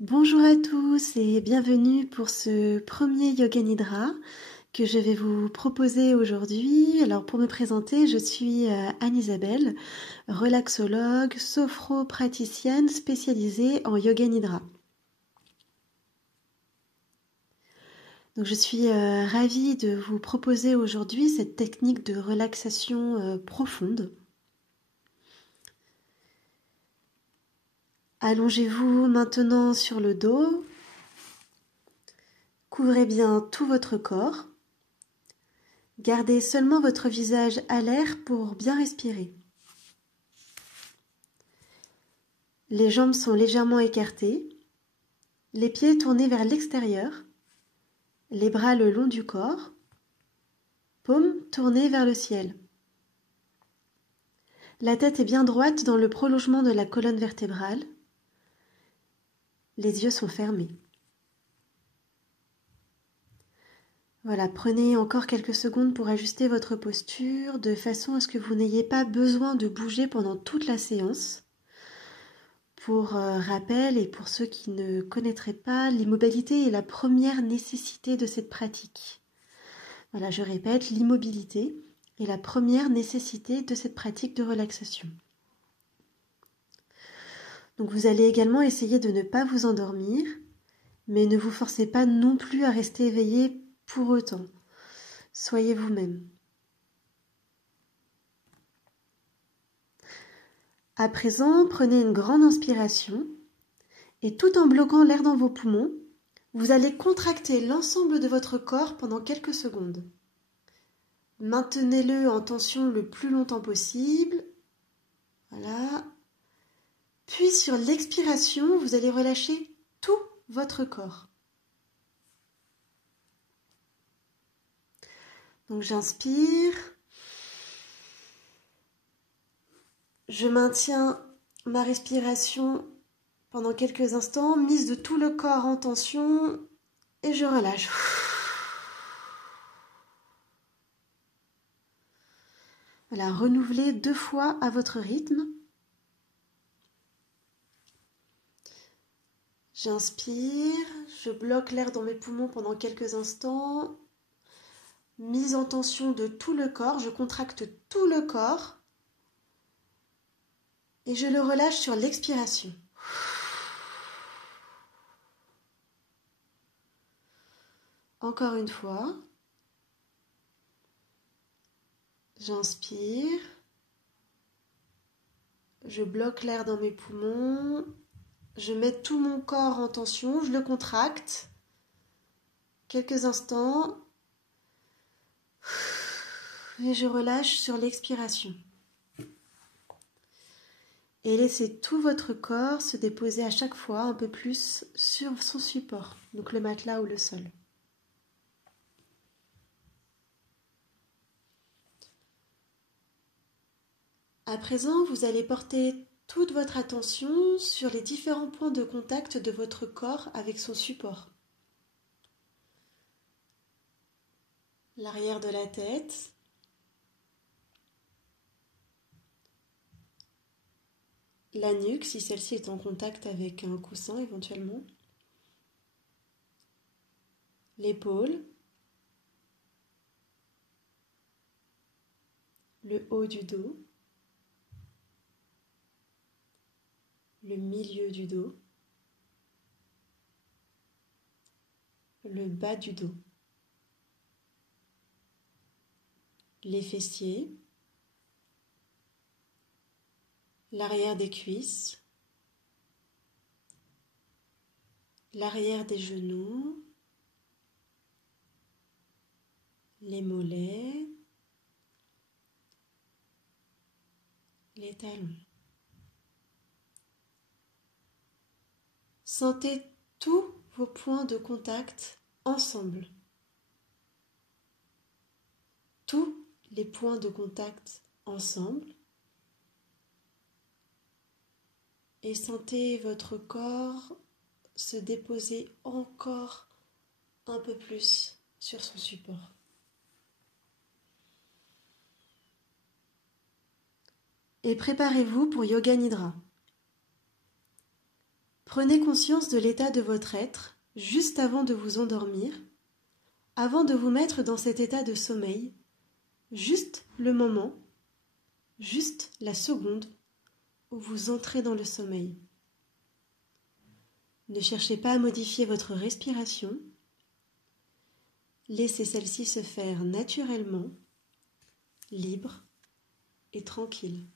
Bonjour à tous et bienvenue pour ce premier Yoga Nidra que je vais vous proposer aujourd'hui. Alors pour me présenter, je suis Anne-Isabelle, relaxologue, sophro-praticienne spécialisée en Yoga Nidra. Donc je suis ravie de vous proposer aujourd'hui cette technique de relaxation profonde. Allongez-vous maintenant sur le dos, couvrez bien tout votre corps. Gardez seulement votre visage à l'air pour bien respirer. Les jambes sont légèrement écartées, les pieds tournés vers l'extérieur, les bras le long du corps, paumes tournées vers le ciel. La tête est bien droite dans le prolongement de la colonne vertébrale. Les yeux sont fermés. Voilà, prenez encore quelques secondes pour ajuster votre posture de façon à ce que vous n'ayez pas besoin de bouger pendant toute la séance. Pour rappel et pour ceux qui ne connaîtraient pas, l'immobilité est la première nécessité de cette pratique. Voilà, je répète, l'immobilité est la première nécessité de cette pratique de relaxation. Donc vous allez également essayer de ne pas vous endormir, mais ne vous forcez pas non plus à rester éveillé pour autant. Soyez vous-même. À présent, prenez une grande inspiration et tout en bloquant l'air dans vos poumons, vous allez contracter l'ensemble de votre corps pendant quelques secondes. Maintenez-le en tension le plus longtemps possible. Voilà. Puis sur l'expiration, vous allez relâcher tout votre corps. Donc j'inspire. Je maintiens ma respiration pendant quelques instants, mise de tout le corps en tension, et je relâche. Voilà, renouvelez 2 fois à votre rythme. J'inspire, je bloque l'air dans mes poumons pendant quelques instants. Mise en tension de tout le corps, je contracte tout le corps et je le relâche sur l'expiration. Encore une fois. J'inspire. Je bloque l'air dans mes poumons. Je mets tout mon corps en tension, je le contracte. Quelques instants. Et je relâche sur l'expiration. Et laissez tout votre corps se déposer à chaque fois un peu plus sur son support, donc le matelas ou le sol. À présent, vous allez porter toute votre attention sur les différents points de contact de votre corps avec son support. L'arrière de la tête, la nuque si celle-ci est en contact avec un coussin éventuellement, l'épaule, le haut du dos, le milieu du dos, le bas du dos, les fessiers, l'arrière des cuisses, l'arrière des genoux, les mollets, les talons. Sentez tous vos points de contact ensemble. Tous les points de contact ensemble. Et sentez votre corps se déposer encore un peu plus sur son support. Et préparez-vous pour Yoga Nidra. Prenez conscience de l'état de votre être juste avant de vous endormir, avant de vous mettre dans cet état de sommeil, juste le moment, juste la seconde où vous entrez dans le sommeil. Ne cherchez pas à modifier votre respiration. Laissez celle-ci se faire naturellement, libre et tranquille.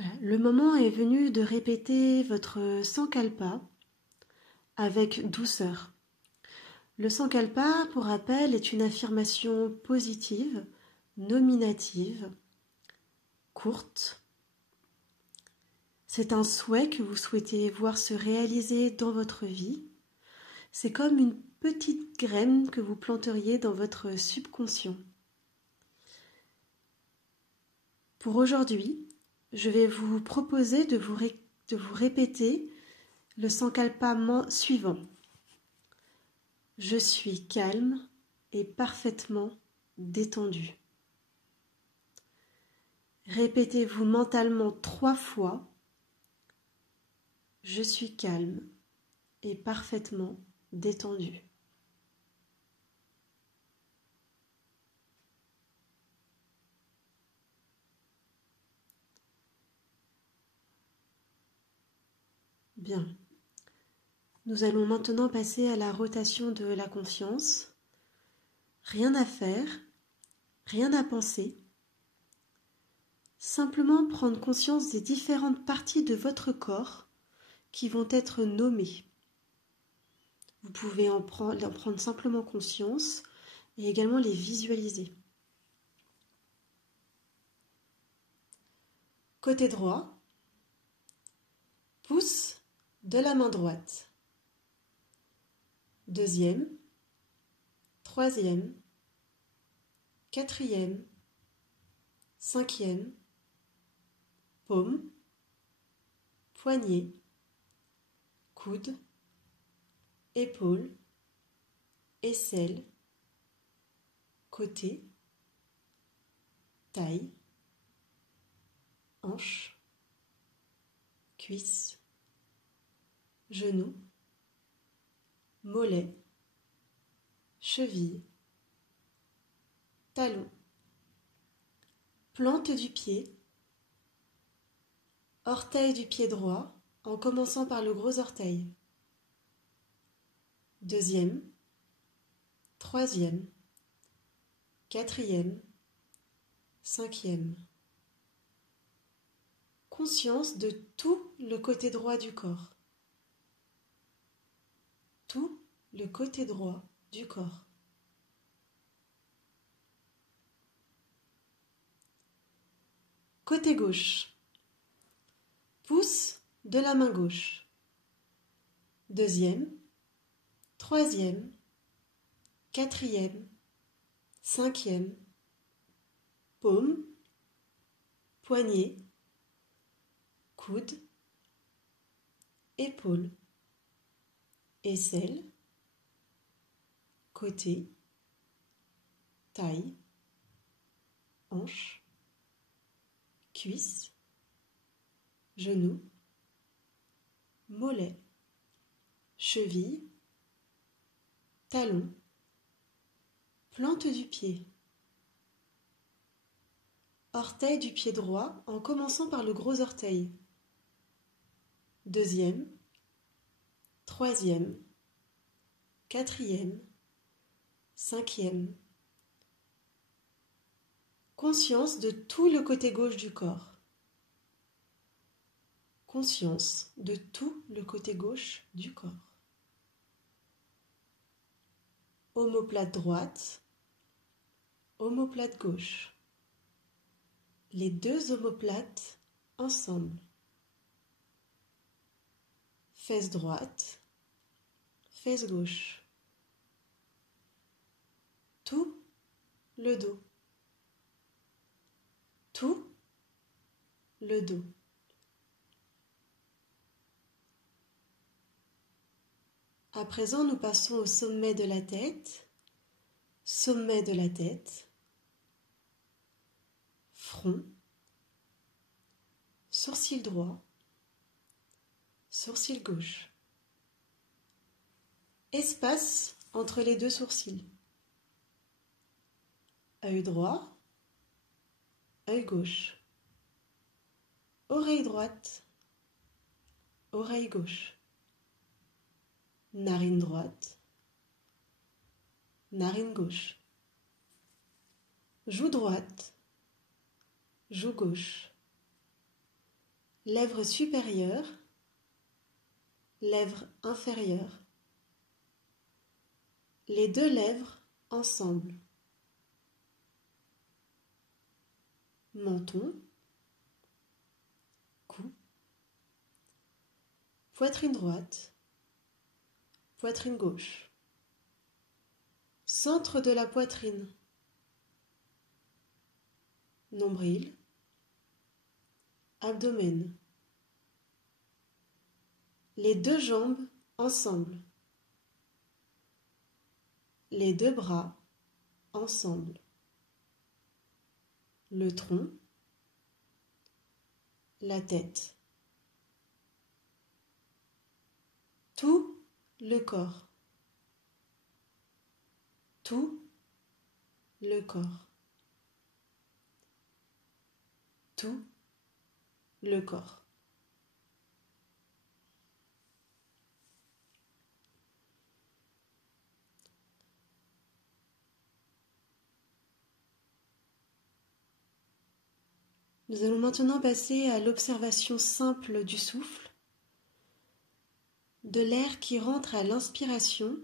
Voilà, le moment est venu de répéter votre Sankalpa avec douceur. Le Sankalpa, pour rappel, est une affirmation positive, nominative, courte. C'est un souhait que vous souhaitez voir se réaliser dans votre vie. C'est comme une petite graine que vous planteriez dans votre subconscient. Pour aujourd'hui, je vais vous proposer de vous répéter le Sankalpa suivant. Je suis calme et parfaitement détendu. Répétez-vous mentalement 3 fois. Je suis calme et parfaitement détendu. Bien. Nous allons maintenant passer à la rotation de la conscience. Rien à faire, rien à penser. Simplement prendre conscience des différentes parties de votre corps qui vont être nommées. Vous pouvez en prendre simplement conscience et également les visualiser. Côté droit, pouce de la main droite. Deuxième, troisième, quatrième, cinquième, paume, poignet, coude, épaule, aisselle, côté, taille, hanche, cuisse, genou, mollet, cheville, talon, plante du pied, orteil du pied droit en commençant par le gros orteil. Deuxième, troisième, quatrième, cinquième. Conscience de tout le côté droit du corps. Tout le côté droit du corps. Côté gauche. Pouce de la main gauche. Deuxième, troisième, quatrième, cinquième, paume, poignet, coude, épaule, aisselle, côté, taille, hanche, cuisse, genou, mollet, cheville, talon, plante du pied, orteil du pied droit en commençant par le gros orteil. Deuxième, troisième, quatrième, cinquième. Conscience de tout le côté gauche du corps. Conscience de tout le côté gauche du corps. Omoplate droite, omoplate gauche. Les deux omoplates ensemble. Fesse droite, fesse gauche. Tout le dos. Tout le dos. À présent, nous passons au sommet de la tête. Sommet de la tête. front, sourcil droit, sourcil gauche. Espace entre les deux sourcils. Œil droit, œil gauche. Oreille droite, oreille gauche. Narine droite, narine gauche. Joue droite, joue gauche. Lèvres supérieures, lèvres inférieures. Les deux lèvres ensemble. Menton, cou. Poitrine droite, poitrine gauche. Centre de la poitrine. Nombril, abdomen. Les deux jambes ensemble. Les deux bras ensemble. Le tronc, la tête. Tout le corps. Tout le corps. Tout le corps. Nous allons maintenant passer à l'observation simple du souffle, de l'air qui rentre à l'inspiration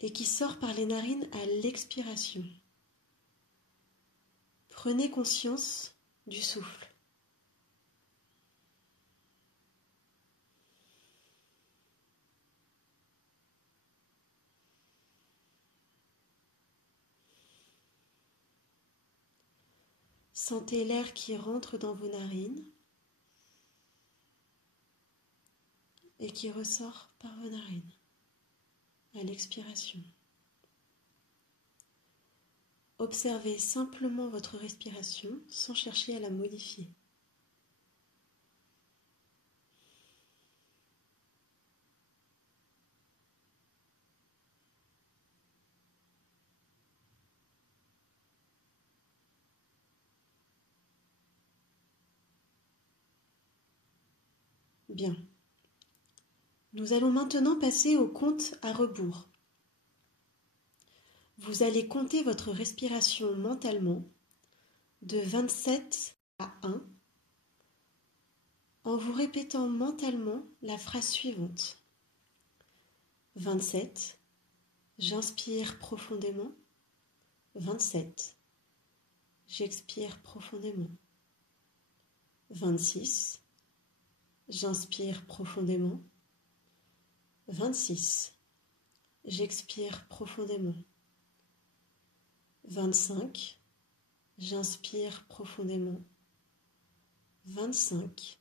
et qui sort par les narines à l'expiration. Prenez conscience du souffle. Sentez l'air qui rentre dans vos narines et qui ressort par vos narines à l'expiration. Observez simplement votre respiration sans chercher à la modifier. Bien. Nous allons maintenant passer au compte à rebours. Vous allez compter votre respiration mentalement de 27 à 1 en vous répétant mentalement la phrase suivante. 27, j'inspire profondément. 27, j'expire profondément. 26, j'inspire profondément. 26, j'expire profondément. 25, j'inspire profondément. 25,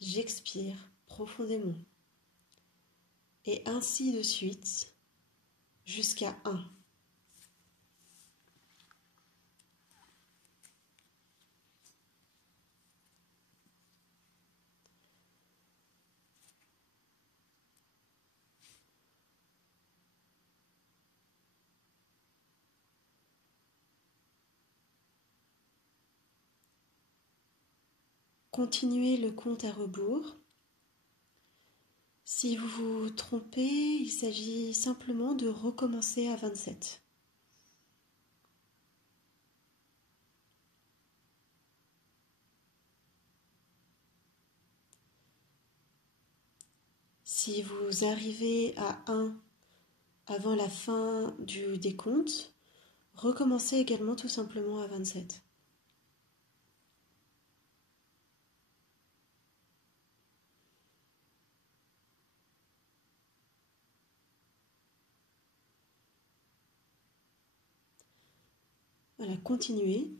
j'expire profondément. Et ainsi de suite jusqu'à 1. Continuez le compte à rebours. Si vous vous trompez, il s'agit simplement de recommencer à 27. Si vous arrivez à 1 avant la fin du décompte, recommencez également tout simplement à 27. Voilà, continuez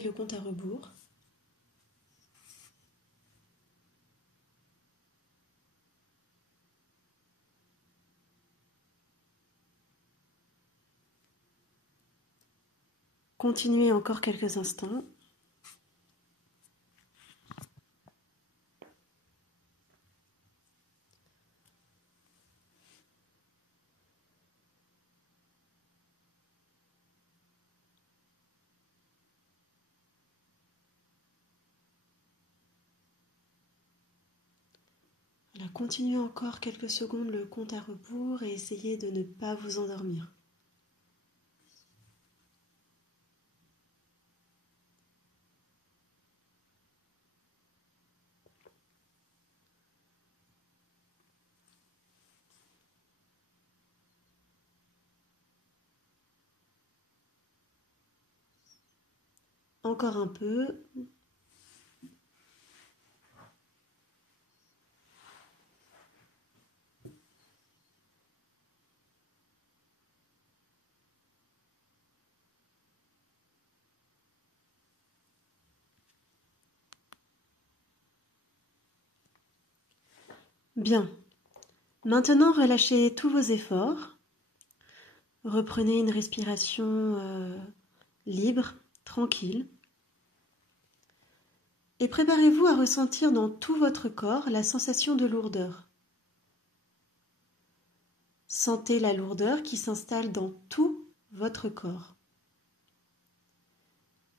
le compte à rebours. Continuez encore quelques instants. Voilà, continuez encore quelques secondes le compte à rebours et essayez de ne pas vous endormir. Encore un peu. Bien. Maintenant, relâchez tous vos efforts. Reprenez une respiration libre, tranquille. Et préparez-vous à ressentir dans tout votre corps la sensation de lourdeur. Sentez la lourdeur qui s'installe dans tout votre corps.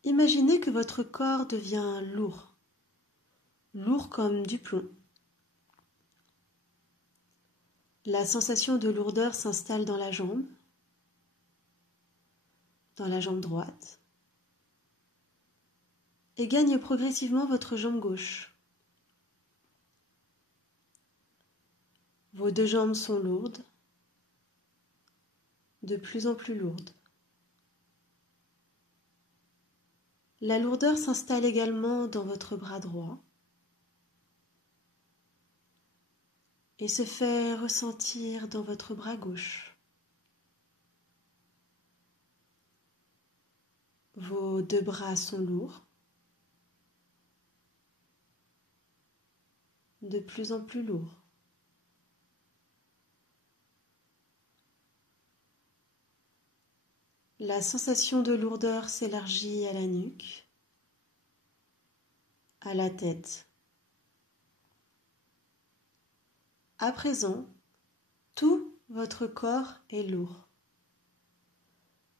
Imaginez que votre corps devient lourd, lourd comme du plomb. La sensation de lourdeur s'installe dans la jambe droite, et gagne progressivement votre jambe gauche. Vos deux jambes sont lourdes, de plus en plus lourdes. La lourdeur s'installe également dans votre bras droit et se fait ressentir dans votre bras gauche. Vos deux bras sont lourds, de plus en plus lourds. La sensation de lourdeur s'élargit à la nuque, à la tête. À présent, tout votre corps est lourd,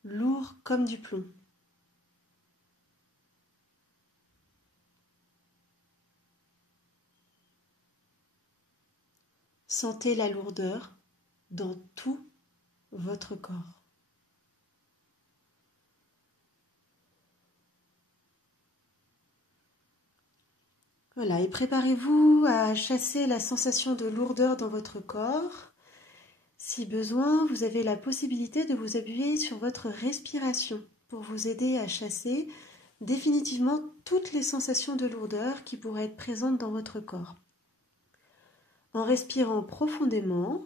lourd comme du plomb. Sentez la lourdeur dans tout votre corps. Voilà, et préparez-vous à chasser la sensation de lourdeur dans votre corps. Si besoin, vous avez la possibilité de vous appuyer sur votre respiration pour vous aider à chasser définitivement toutes les sensations de lourdeur qui pourraient être présentes dans votre corps. En respirant profondément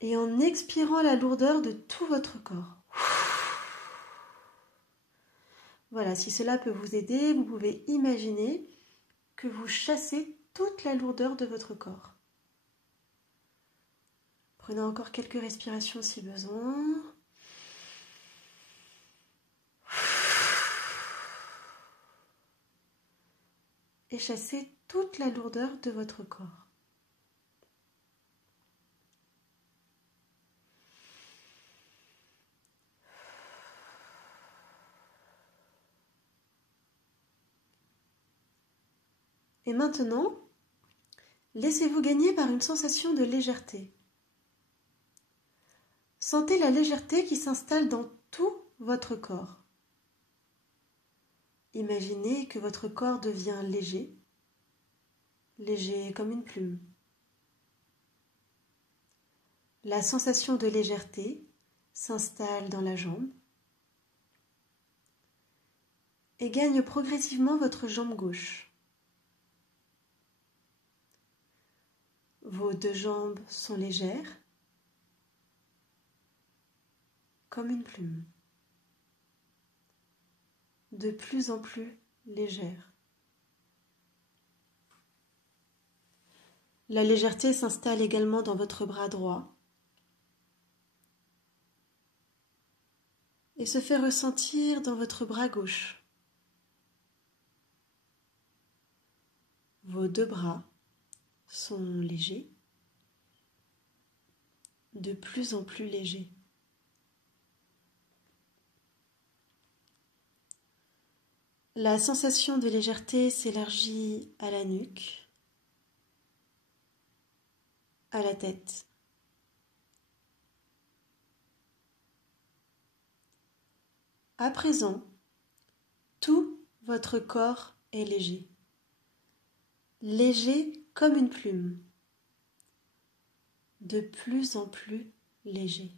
et en expirant la lourdeur de tout votre corps. Voilà, si cela peut vous aider, vous pouvez imaginer que vous chassez toute la lourdeur de votre corps. Prenez encore quelques respirations si besoin. Et chassez toute la lourdeur de votre corps. Et maintenant, laissez-vous gagner par une sensation de légèreté. Sentez la légèreté qui s'installe dans tout votre corps. Imaginez que votre corps devient léger, léger comme une plume. La sensation de légèreté s'installe dans la jambe et gagne progressivement votre jambe gauche. Vos deux jambes sont légères, comme une plume, de plus en plus légères. La légèreté s'installe également dans votre bras droit et se fait ressentir dans votre bras gauche. Vos deux bras sont légers, de plus en plus légers. La sensation de légèreté s'élargit à la nuque, à la tête. À présent, tout votre corps est léger, léger comme une plume, de plus en plus léger.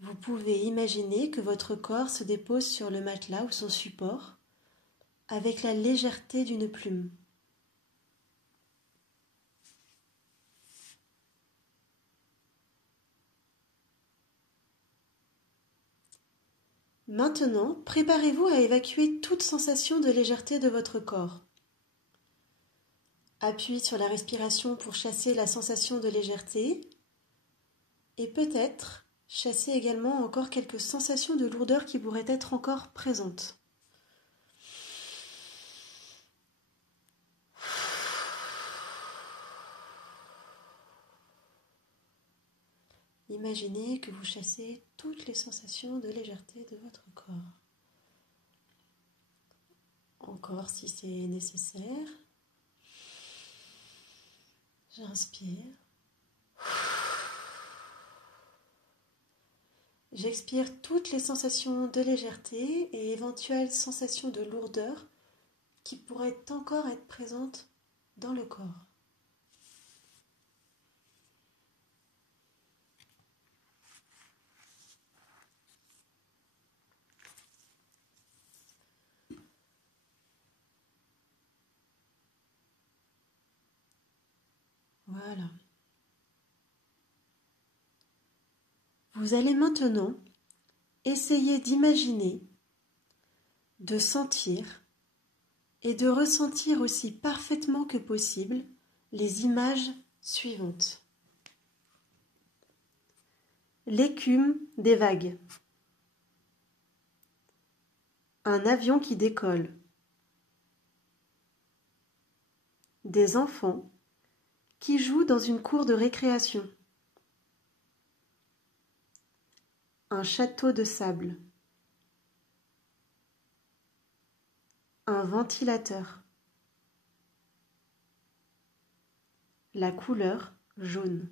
Vous pouvez imaginer que votre corps se dépose sur le matelas ou son support avec la légèreté d'une plume. Maintenant, préparez-vous à évacuer toute sensation de légèreté de votre corps. Appuyez sur la respiration pour chasser la sensation de légèreté et peut-être chasser également encore quelques sensations de lourdeur qui pourraient être encore présentes. Imaginez que vous chassez toutes les sensations de légèreté de votre corps. Encore si c'est nécessaire. J'inspire. J'expire toutes les sensations de légèreté et éventuelles sensations de lourdeur qui pourraient encore être présentes dans le corps. Voilà. Vous allez maintenant essayer d'imaginer, de sentir et de ressentir aussi parfaitement que possible les images suivantes. L'écume des vagues. Un avion qui décolle. Des enfants qui jouent dans une cour de récréation. Un château de sable. Un ventilateur. La couleur jaune.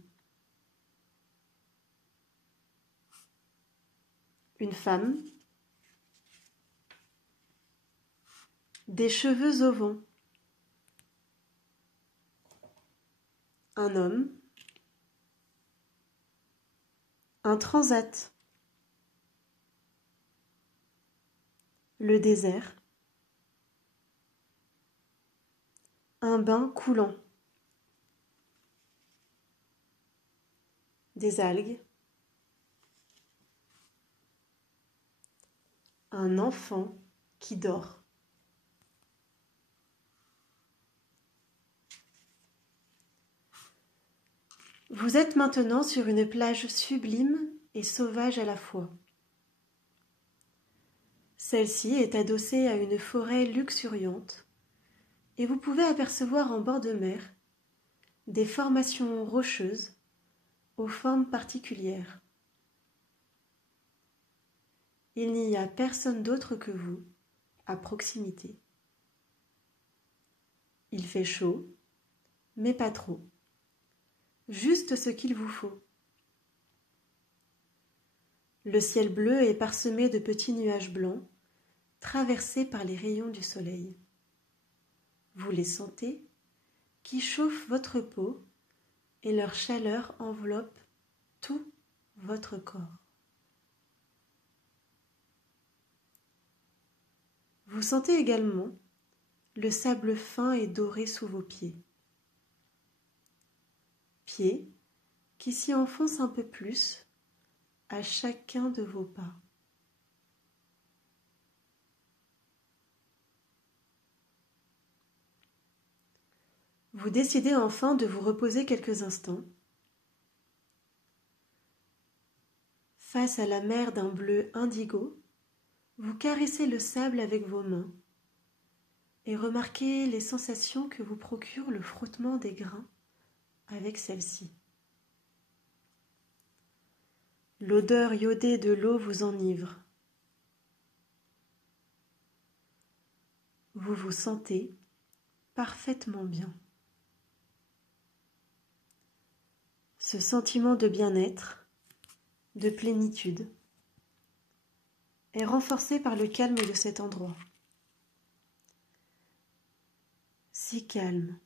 Une femme. Des cheveux au vent. Un homme. Un transat. Le désert. Un bain coulant. Des algues. Un enfant qui dort. Vous êtes maintenant sur une plage sublime et sauvage à la fois. Celle-ci est adossée à une forêt luxuriante et vous pouvez apercevoir en bord de mer des formations rocheuses aux formes particulières. Il n'y a personne d'autre que vous à proximité. Il fait chaud, mais pas trop. Juste ce qu'il vous faut. Le ciel bleu est parsemé de petits nuages blancs, traversés par les rayons du soleil. Vous les sentez, qui chauffent votre peau, et leur chaleur enveloppe tout votre corps. Vous sentez également le sable fin et doré sous vos pieds. Pieds qui s'y enfoncent un peu plus à chacun de vos pas. Vous décidez enfin de vous reposer quelques instants. Face à la mer d'un bleu indigo, vous caressez le sable avec vos mains et remarquez les sensations que vous procure le frottement des grains avec celle-ci. L'odeur iodée de l'eau vous enivre. Vous vous sentez parfaitement bien. Ce sentiment de bien-être, de plénitude, est renforcé par le calme de cet endroit. Si calme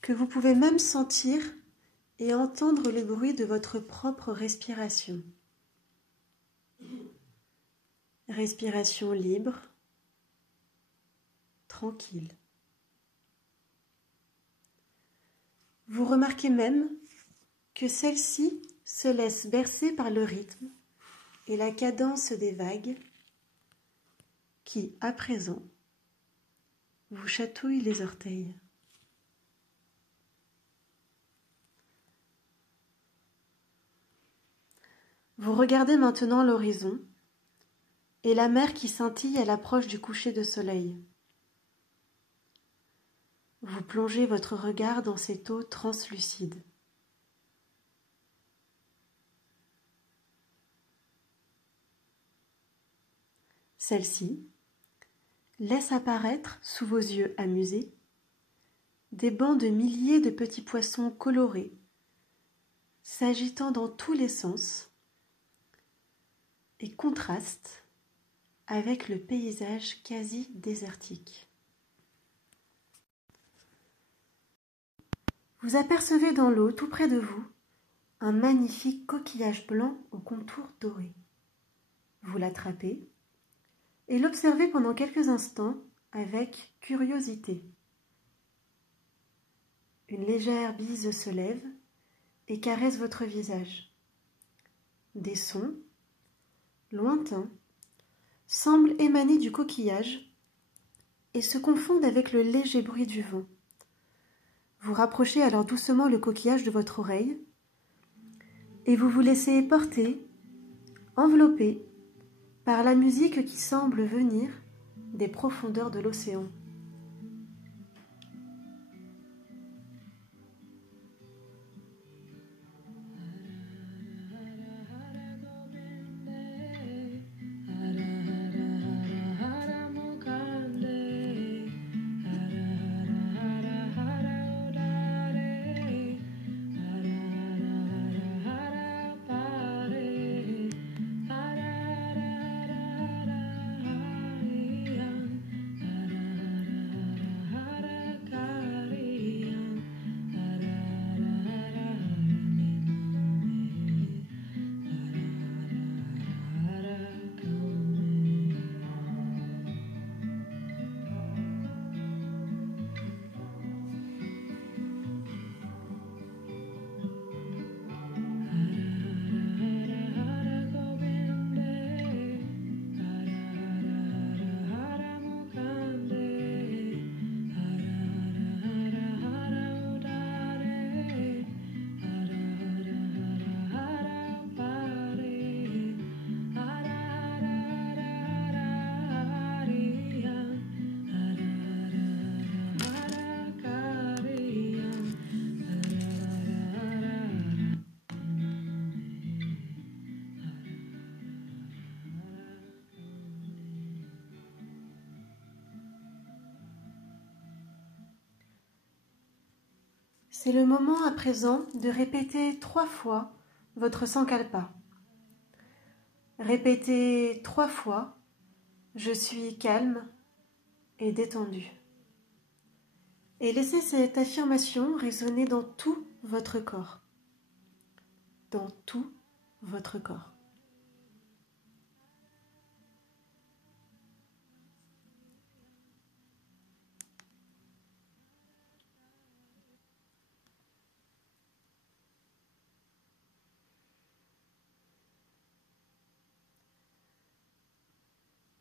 que vous pouvez même sentir et entendre le bruit de votre propre respiration. Respiration libre, tranquille. Vous remarquez même que celle-ci se laisse bercer par le rythme et la cadence des vagues qui, à présent, vous chatouillent les orteils. Vous regardez maintenant l'horizon et la mer qui scintille à l'approche du coucher de soleil. Vous plongez votre regard dans cette eau translucide. Celle-ci laisse apparaître, sous vos yeux amusés, des bancs de milliers de petits poissons colorés, s'agitant dans tous les sens et contraste avec le paysage quasi désertique. Vous apercevez dans l'eau, tout près de vous, un magnifique coquillage blanc au contour doré. Vous l'attrapez et l'observez pendant quelques instants avec curiosité. Une légère bise se lève et caresse votre visage. Des sons, lointains, semblent émaner du coquillage et se confondent avec le léger bruit du vent. Vous rapprochez alors doucement le coquillage de votre oreille et vous vous laissez porter, envelopper par la musique qui semble venir des profondeurs de l'océan. C'est le moment à présent de répéter 3 fois votre sankalpa. Répétez 3 fois « Je suis calme et détendu ». Et laissez cette affirmation résonner dans tout votre corps. Dans tout votre corps.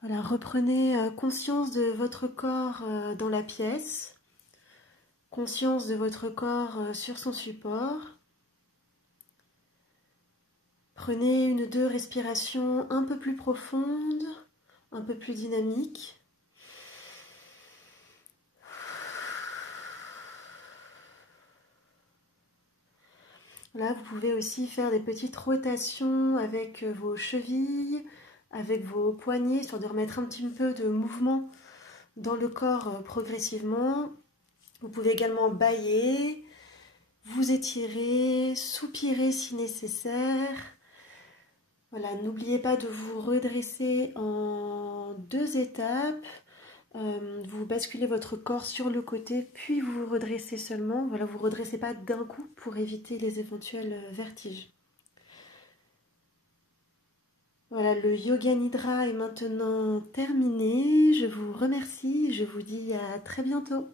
Voilà, reprenez conscience de votre corps dans la pièce, conscience de votre corps sur son support, Prenez 1 ou 2 respirations un peu plus profondes, un peu plus dynamiques. Là, vous pouvez aussi faire des petites rotations avec vos chevilles, avec vos poignets, histoire de remettre un petit peu de mouvement dans le corps progressivement. Vous pouvez également bâiller, vous étirer, soupirer si nécessaire. Voilà, n'oubliez pas de vous redresser en 2 étapes. Vous basculez votre corps sur le côté, puis vous vous redressez seulement. Voilà, vous ne redressez pas d'un coup pour éviter les éventuels vertiges. Voilà, le Yoga Nidra est maintenant terminé. Je vous remercie, je vous dis à très bientôt.